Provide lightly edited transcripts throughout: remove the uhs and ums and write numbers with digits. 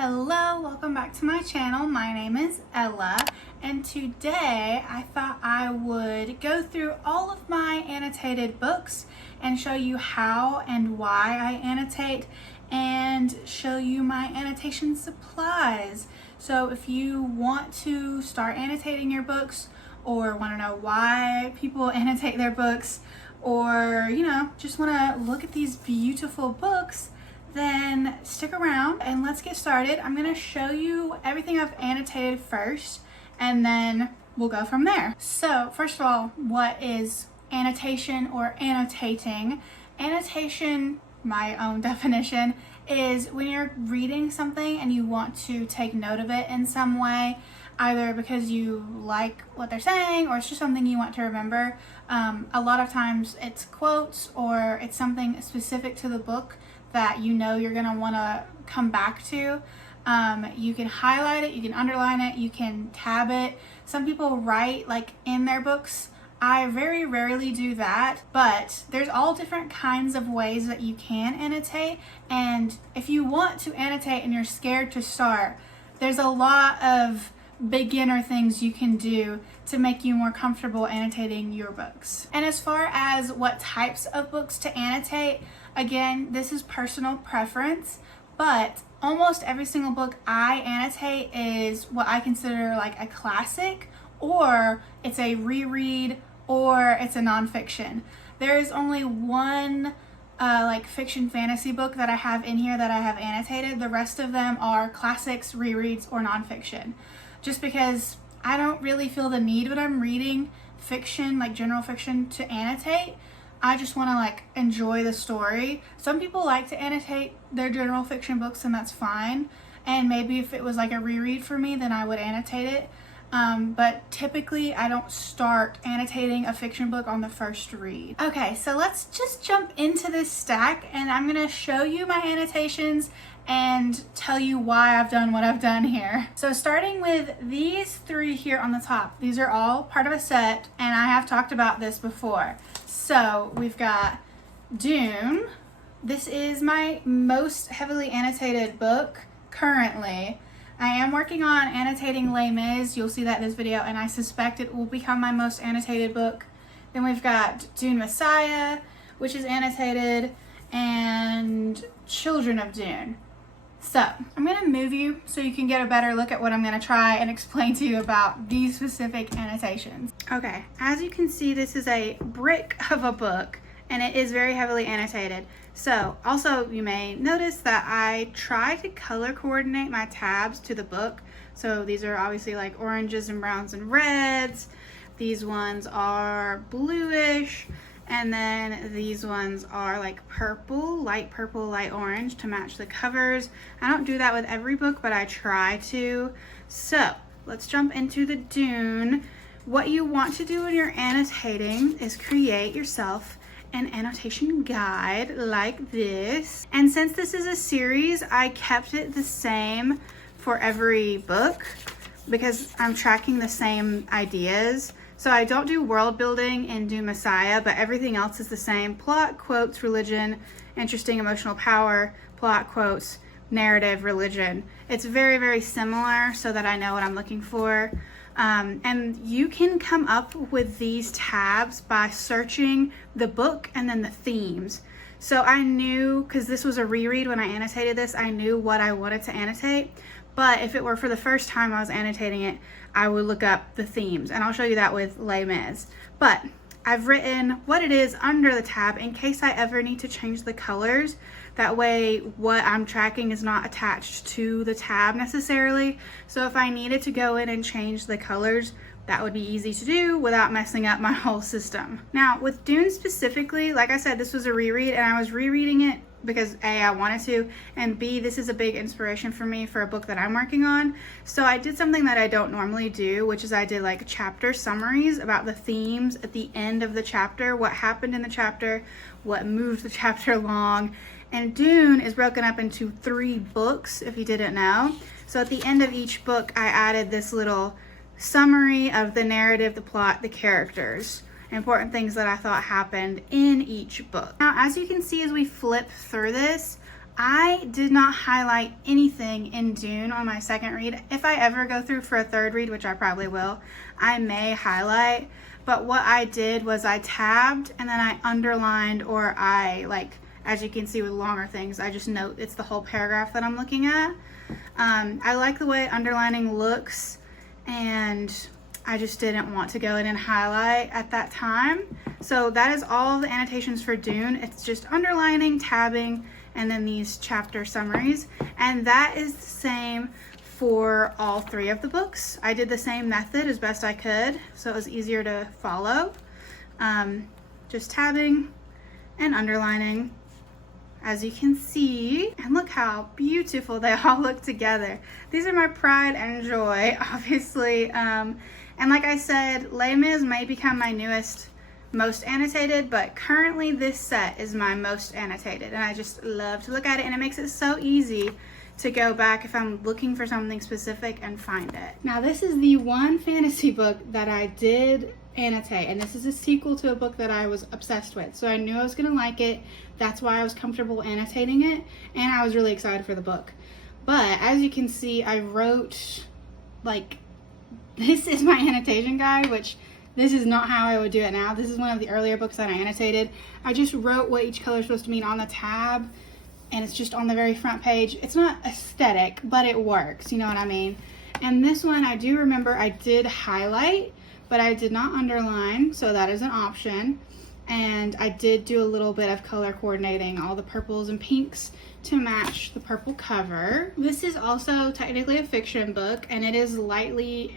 Hello, welcome back to my channel. My name is Ella, and today I thought I would go through all of my annotated books and show you how and why I annotate and show you my annotation supplies. So if you want to start annotating your books or want to know why people annotate their books, or just want to look at these beautiful books, then stick around and let's get started. I'm going to show you everything I've annotated first and then we'll go from there. So first of all, what is annotation or annotating? Annotation, my own definition, is when you're reading something and you want to take note of it in some way, either because you like what they're saying or it's just something you want to remember. A lot of times it's quotes or it's something specific to the book that you know you're gonna wanna come back to. You can highlight it, you can underline it, you can tab it. Some people write like in their books. I very rarely do that, but there's all different kinds of ways that you can annotate. And if you want to annotate and you're scared to start, there's a lot of beginner things you can do to make you more comfortable annotating your books. And as far as what types of books to annotate, again, this is personal preference, but almost every single book I annotate is what I consider like a classic, or it's a reread, or it's a nonfiction. There is only one like fiction fantasy book that I have in here that I have annotated. The rest of them are classics, rereads, or nonfiction. Just because I don't really feel the need when I'm reading fiction, like general fiction, to annotate. I just want to like enjoy the story. Some people like to annotate their general fiction books, and that's fine. And maybe if it was like a reread for me, then I would annotate it. But typically I don't start annotating a fiction book on the first read. Okay, so let's just jump into this stack and I'm gonna show you my annotations and tell you why I've done what I've done here. So starting with these three here on the top, these are all part of a set and I have talked about this before. So we've got Dune. This is my most heavily annotated book currently. I am working on annotating Les Mis. You'll see that in this video, and I suspect it will become my most annotated book. Then we've got Dune Messiah, which is annotated, and Children of Dune. So I'm going to move you so you can get a better look at what I'm going to try and explain to you about these specific annotations. Okay, as you can see, this is a brick of a book, and it is very heavily annotated. So also you may notice that I try to color coordinate my tabs to the book. So these are obviously like oranges and browns and reds. These ones are bluish. And then these ones are like purple, light orange to match the covers. I don't do that with every book, but I try to. So let's jump into the Dune. What you want to do when you're annotating is create yourself an annotation guide like this. And since this is a series, I kept it the same for every book because I'm tracking the same ideas. So I don't do world building in Dune Messiah, but everything else is the same. Plot, quotes, religion, interesting emotional power, plot, quotes, narrative, religion. It's very, very similar so that I know what I'm looking for. And you can come up with these tabs by searching the book and then the themes. So I knew, because this was a reread when I annotated this, I knew what I wanted to annotate. But if it were for the first time I was annotating it, I would look up the themes. And I'll show you that with Les Mis. But I've written what it is under the tab in case I ever need to change the colors. That way what I'm tracking is not attached to the tab necessarily. So if I needed to go in and change the colors, that would be easy to do without messing up my whole system. Now with Dune specifically, like I said, this was a reread and I was rereading it because A, I wanted to, and B, this is a big inspiration for me for a book that I'm working on. So I did something that I don't normally do, which is I did like chapter summaries about the themes at the end of the chapter, what happened in the chapter, what moved the chapter along. And Dune is broken up into 3 books, if you didn't know. So at the end of each book, I added this little summary of the narrative, the plot, the characters. Important things that I thought happened in each book. Now, as you can see, as we flip through this, I did not highlight anything in Dune on my second read. If I ever go through for a third read, which I probably will, I may highlight. But what I did was I tabbed and then I underlined, or I, like, as you can see with longer things, I just note it's the whole paragraph that I'm looking at. I like the way underlining looks, and I just didn't want to go in and highlight at that time. So that is all of the annotations for Dune. It's just underlining, tabbing, and then these chapter summaries. And that is the same for all three of the books. I did the same method as best I could, so it was easier to follow. Just tabbing and underlining, as you can see. And look how beautiful they all look together. These are my pride and joy, obviously. And like I said, Les Mis may become my newest most annotated, but currently this set is my most annotated, and I just love to look at it, and it makes it so easy to go back if I'm looking for something specific and find it. Now this is the one fantasy book that I did annotate, and this is a sequel to a book that I was obsessed with, so I knew I was gonna like it. That's why I was comfortable annotating it, and I was really excited for the book. But as you can see, I wrote, like, this is my annotation guide, which this is not how I would do it now. This is one of the earlier books that I annotated. I just wrote what each color is supposed to mean on the tab, and it's just on the very front page. It's not aesthetic, but it works, you know what I mean? And this one, I do remember I did highlight, but I did not underline, so that is an option. And I did do a little bit of color coordinating, all the purples and pinks to match the purple cover. This is also technically a fiction book, and it is lightly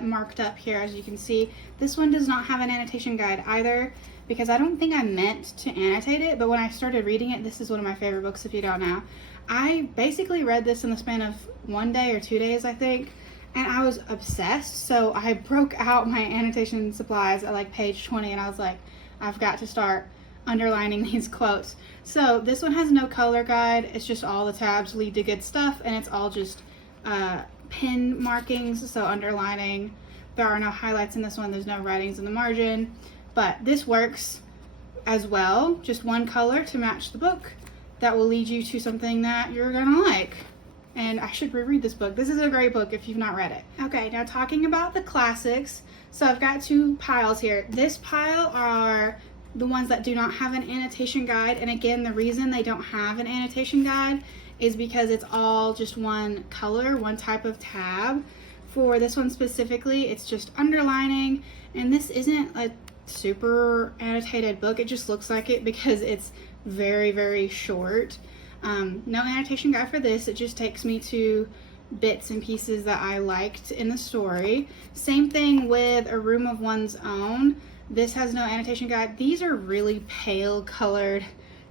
marked up here, as you can see. This one does not have an annotation guide either, because I don't think I meant to annotate it, but when I started reading it, this is one of my favorite books, if you don't know. I basically read this in the span of 1 day or 2 days, I think, and I was obsessed, so I broke out my annotation supplies at like page 20, and I was like, I've got to start underlining these quotes. So this one has no color guide. It's just all the tabs lead to good stuff, and it's all just pin markings, so underlining. There are no highlights in this one. There's no writings in the margin, but this works as well. Just one color to match the book. That will lead you to something that you're gonna like. And I should reread this book. This is a great book if you've not read it. Okay, now talking about the classics. So I've got two piles here. This pile are the ones that do not have an annotation guide. And again, the reason they don't have an annotation guide is because it's all just one color, one type of tab. For this one specifically, it's just underlining. And this isn't a super annotated book. It just looks like it because it's very, very short. No annotation guide for this. It just takes me to bits and pieces that I liked in the story. Same thing with A Room of One's Own. This has no annotation guide. These are really pale colored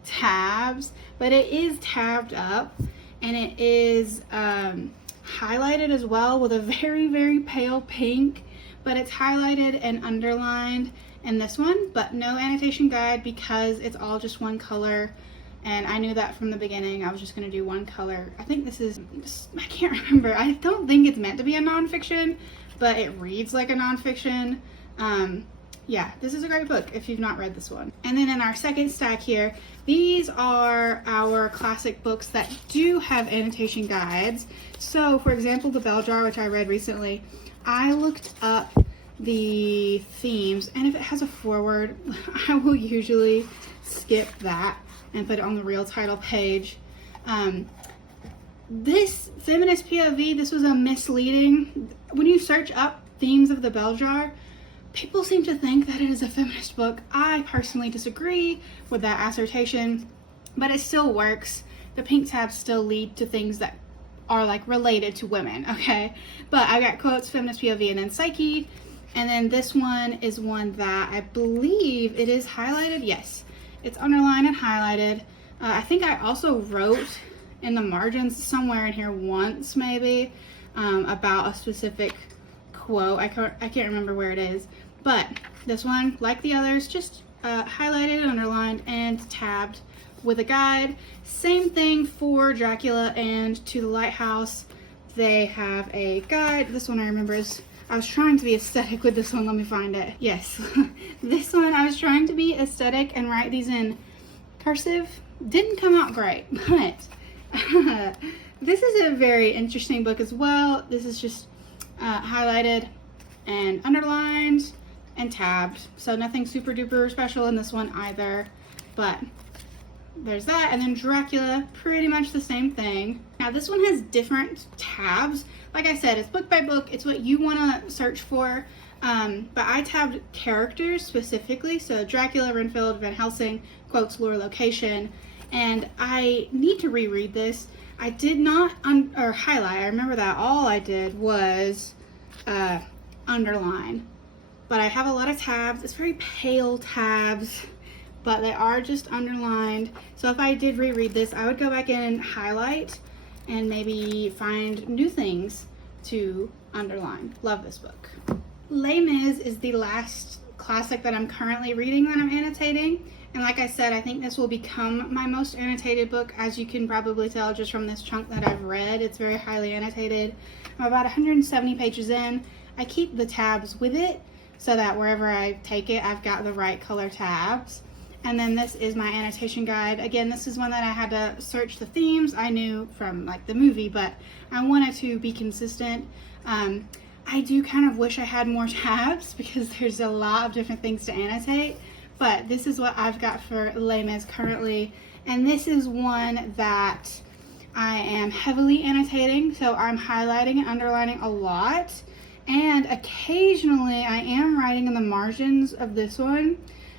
tabs, but it is tabbed up, and it is highlighted as well with a very, very pale pink, but it's highlighted and underlined in this one, but no annotation guide because it's all just one color. And I knew that from the beginning. I was just going to do one color. I think this is, I can't remember. I don't think it's meant to be a nonfiction, but it reads like a nonfiction. Yeah, this is a great book if you've not read this one. And then in our second stack here, these are our classic books that do have annotation guides. So for example, The Bell Jar, which I read recently, I looked up the themes, and if it has a foreword, I will usually skip that and put it on the real title page. This feminist POV, this was a misleading. When you search up themes of The Bell Jar, people seem to think that it is a feminist book. I personally disagree with that assertion, but it still works. The pink tabs still lead to things that are like related to women, okay? But I got quotes, feminist POV, and then psyche. And then this one is one that I believe it is highlighted. Yes, it's underlined and highlighted. I think I also wrote in the margins somewhere in here once maybe about a specific quote. I can't remember where it is. But this one, like the others, just highlighted, underlined, and tabbed with a guide. Same thing for Dracula and To the Lighthouse. They have a guide. This one I remember is, I was trying to be aesthetic with this one. Let me find it. Yes, this one I was trying to be aesthetic and write these in cursive. Didn't come out great, but This is a very interesting book as well. This is just highlighted and underlined and tabbed. So nothing super duper special in this one either. But there's that. And then Dracula, pretty much the same thing. Now this one has different tabs. Like I said, it's book by book. It's what you want to search for. But I tabbed characters specifically. So Dracula, Renfield, Van Helsing, quotes, lore, location. And I need to reread this. I did not highlight. I remember that all I did was underline. But I have a lot of tabs. It's very pale tabs, but they are just underlined. So if I did reread this, I would go back in and highlight and maybe find new things to underline. Love this book. Les Mis is the last classic that I'm currently reading that I'm annotating. And like I said, I think this will become my most annotated book, as you can probably tell just from this chunk that I've read. It's very highly annotated. I'm about 170 pages in. I keep the tabs with it so that wherever I take it, I've got the right color tabs. And then this is my annotation guide. Again, this is one that I had to search the themes. I knew from like the movie, but I wanted to be consistent. I do kind of wish I had more tabs because there's a lot of different things to annotate, but this is what I've got for Les Mis currently. And this is one that I am heavily annotating, so I'm highlighting and underlining a lot. And occasionally I am writing in the margins of this one.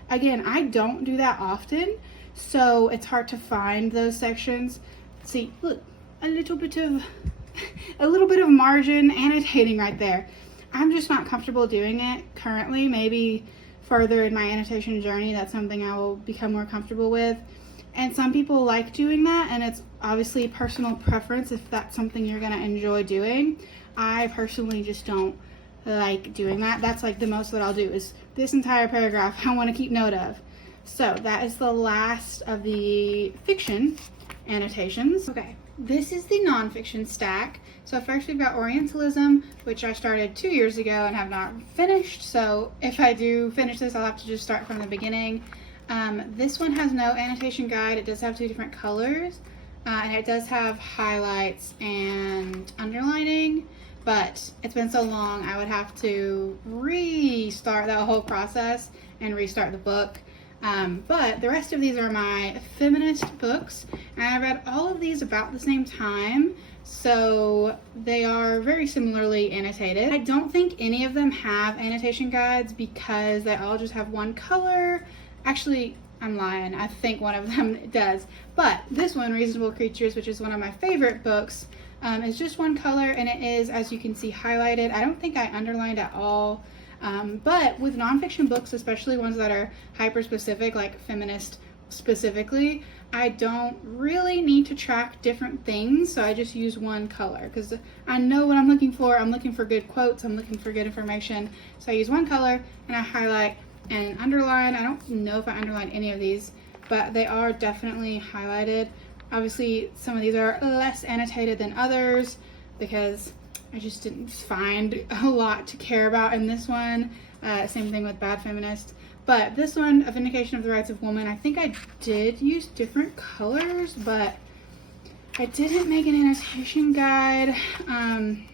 Again, I don't do that often, so it's hard to find those sections. See, look, a little bit of margin annotating right there. I'm just not comfortable doing it currently. Maybe further in my annotation journey, that's something I will become more comfortable with. And some people like doing that, and it's obviously personal preference if that's something you're gonna enjoy doing. I personally just don't like doing that. That's like the most that I'll do is this entire paragraph I want to keep note of. So that is the last of the fiction annotations. Okay, this is the nonfiction stack. So first we've got Orientalism, which I started 2 years ago and have not finished. So if I do finish this, I'll have to just start from the beginning. This one has no annotation guide. It does have 2 different colors, and it does have highlights and underlining. But it's been so long, I would have to restart that whole process and restart the book. But the rest of these are my feminist books, and I read all of these about the same time, so they are very similarly annotated. I don't think any of them have annotation guides because they all just have one color. Actually, I'm lying. I think one of them does. But this one, Reasonable Creatures, which is one of my favorite books, it's just one color, and it is, as you can see, highlighted. I don't think I underlined at all, but with nonfiction books, especially ones that are hyper-specific, like feminist specifically, I don't really need to track different things, so I just use one color because I know what I'm looking for. I'm looking for good quotes, I'm looking for good information, so I use one color and I highlight and underline. I don't know if I underlined any of these, but they are definitely highlighted. Obviously, some of these are less annotated than others because I just didn't find a lot to care about in this one. Same thing with Bad Feminist. But this one, A Vindication of the Rights of Woman, I think I did use different colors, but I didn't make an annotation guide. And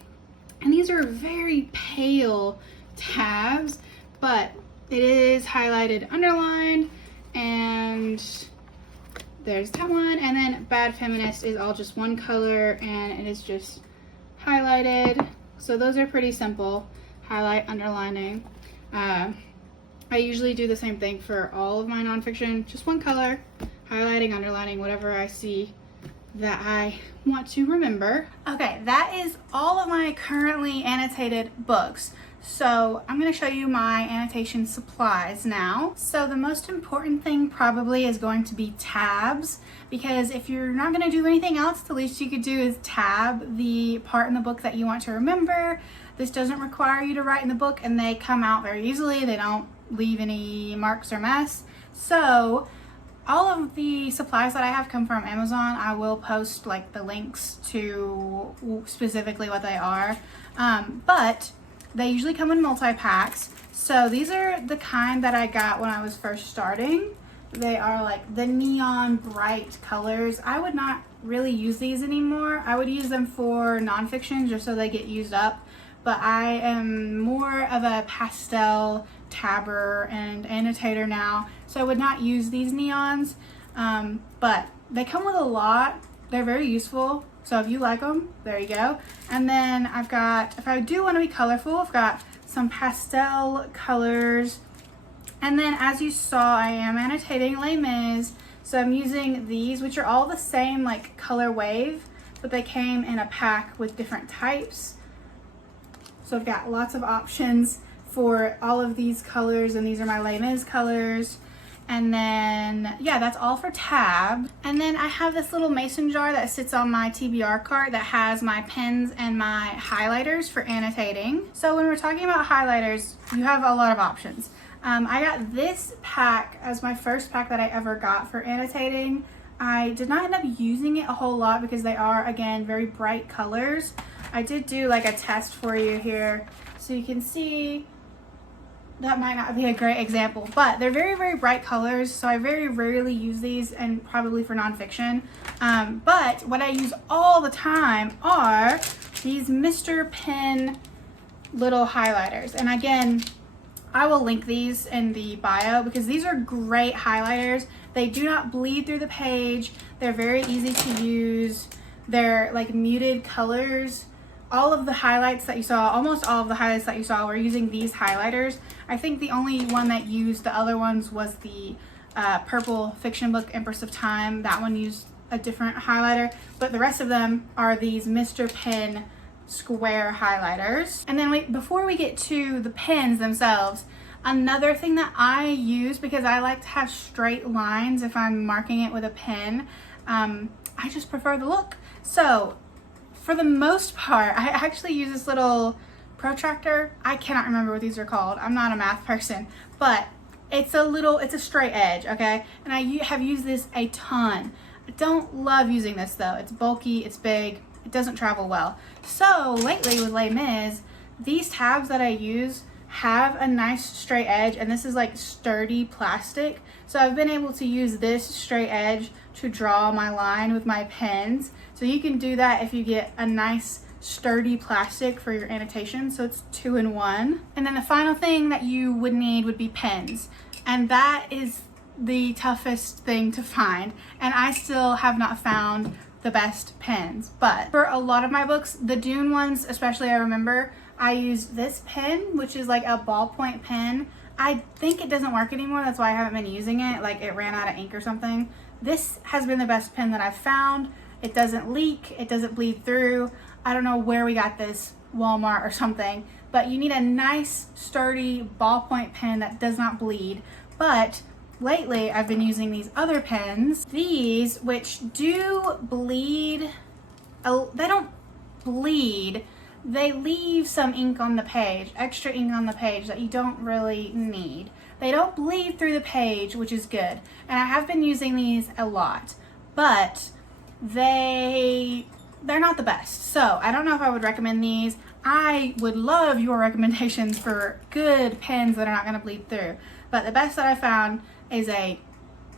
these are very pale tabs, but it is highlighted, underlined, and there's that one. And then Bad Feminist is all just one color and it is just highlighted. So those are pretty simple. Highlight, underlining. I usually do the same thing for all of my nonfiction. Just one color, highlighting, underlining, whatever I see that I want to remember. Okay, that is all of my currently annotated books. So I'm going to show you my annotation supplies now. So the most important thing probably is going to be tabs, because if you're not going to do anything else, the least you could do is tab the part in the book that you want to remember. This doesn't require you to write in the book, and they come out very easily. They don't leave any marks or mess. So all of the supplies that I have come from Amazon. I will post like the links to specifically what they are, but they usually come in multi-packs. So these are the kind that I got when I was first starting. They are like the neon bright colors. I would not really use these anymore. I would use them for nonfiction just so they get used up, but I am more of a pastel tabber and annotator now, so I would not use these neons, but they come with a lot. They're very useful, so if you like them, there you go. And then I've got, if I do want to be colorful, I've got some pastel colors. And then as you saw, I am annotating Les Mis, so I'm using these, which are all the same like color wave, but they came in a pack with different types. So I've got lots of options for all of these colors, and these are my Les Mis colors. And then, yeah, that's all for tab. And then I have this little mason jar that sits on my TBR cart that has my pens and my highlighters for annotating. So when we're talking about highlighters, you have a lot of options. I got this pack as my first pack that I ever got for annotating. I did not end up using it a whole lot because they are, again, very bright colors. I did do like a test for you here so you can see. That might not be a great example, but they're very, very bright colors, so I very rarely use these, and probably for nonfiction. But what I use all the time are these Mr. Pen little highlighters. And again, I will link these in the bio because these are great highlighters. They do not bleed through the page. They're very easy to use. They're like muted colors. All of the highlights that you saw, almost all of the highlights that you saw were using these highlighters. I think the only one that used the other ones was the purple fiction book, Empress of Time. That one used a different highlighter, but the rest of them are these Mr. Pen square highlighters. And then before we get to the pens themselves, another thing that I use, because I like to have straight lines if I'm marking it with a pen, I just prefer the look. So for the most part, I actually use this little protractor. I cannot remember what these are called. I'm not a math person, but it's a straight edge, okay? And I have used this a ton. I don't love using this though. It's bulky, it's big, it doesn't travel well. So lately with Les Mis, these tabs that I use have a nice straight edge, and this is like sturdy plastic. So I've been able to use this straight edge to draw my line with my pens. So you can do that if you get a nice sturdy plastic for your annotation. So it's 2-in-1. And then the final thing that you would need would be pens. And that is the toughest thing to find. And I still have not found the best pens. But for a lot of my books, the Dune ones especially, I remember, I used this pen, which is like a ballpoint pen. I think it doesn't work anymore. That's why I haven't been using it. Like it ran out of ink or something. This has been the best pen that I've found. It doesn't leak. It doesn't bleed through. I don't know where we got this, Walmart or something, but you need a nice sturdy ballpoint pen that does not bleed. But lately I've been using these other pens, these which do bleed. They don't bleed. They leave some ink on the page, extra ink on the page that you don't really need. They don't bleed through the page, which is good. And I have been using these a lot, but they're not the best. So I don't know if I would recommend these. I would love your recommendations for good pens that are not gonna bleed through. But the best that I found is a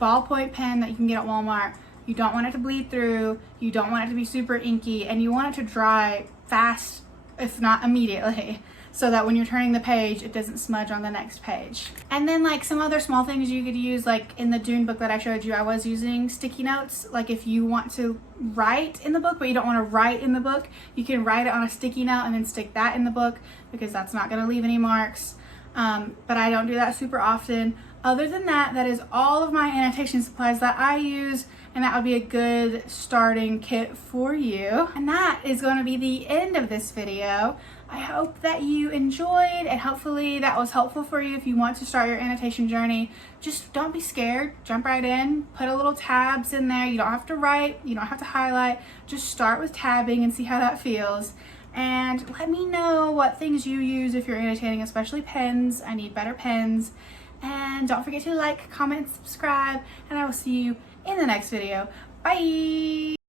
ballpoint pen that you can get at Walmart. You don't want it to bleed through, you don't want it to be super inky, and you want it to dry fast, if not immediately, so that when you're turning the page, it doesn't smudge on the next page. And then like some other small things you could use, like in the Dune book that I showed you, I was using sticky notes. Like if you want to write in the book, but you don't want to write in the book, you can write it on a sticky note and then stick that in the book, because that's not gonna leave any marks. But I don't do that super often. Other than that, that is all of my annotation supplies that I use, and that would be a good starting kit for you. And that is going to be the end of this video. I hope that you enjoyed, and hopefully that was helpful for you if you want to start your annotation journey. Just don't be scared, jump right in, put a little tabs in there. You don't have to write, you don't have to highlight, just start with tabbing and see how that feels. And let me know what things you use if you're annotating, especially pens. I need better pens. And don't forget to like, comment, subscribe, and I will see you in the next video. Bye!